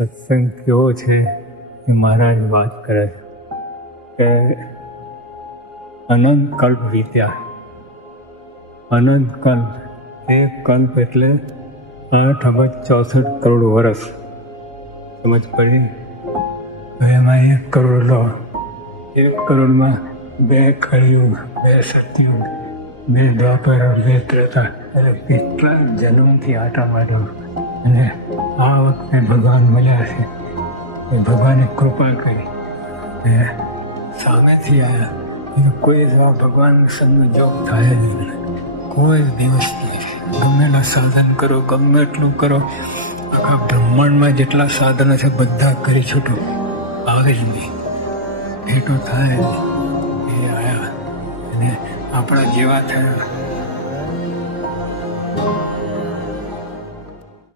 સત્સંગ કેવો છે એ મહારાજ વાત કરે છે કે અનંત કલ્પ વીત્યા. અનંત કલ્પ, એક કલ્પ એટલે 8,64 કરોડ વર્ષ. સમજ પડી? હવે એમાં 1 કરોડ લો, 1 કરોડમાં 2 કળિયુગ, 2 સતયુગ, 2 દ્વાપર, 2 ત્રેતા, એટલે કેટલા જન્મથી આટા માર્યો. અને આ વખતે ભગવાન મળ્યા છે એ ભગવાને કૃપા કરી કે સામેથી આવ્યા. એને કોઈ આ ભગવાન સંગનો જોગ થાય જ નહીં, કોઈ દિવસ નહીં. ગમે એટલા સાધન કરો, ગમે એટલું કરો, આખા બ્રહ્માંડમાં જેટલા સાધનો છે બધા કરી છૂટો, આવે જ નહીં, ભેટો થાય જ નહીં. એ આવ્યા અને આપણા જેવા થયા.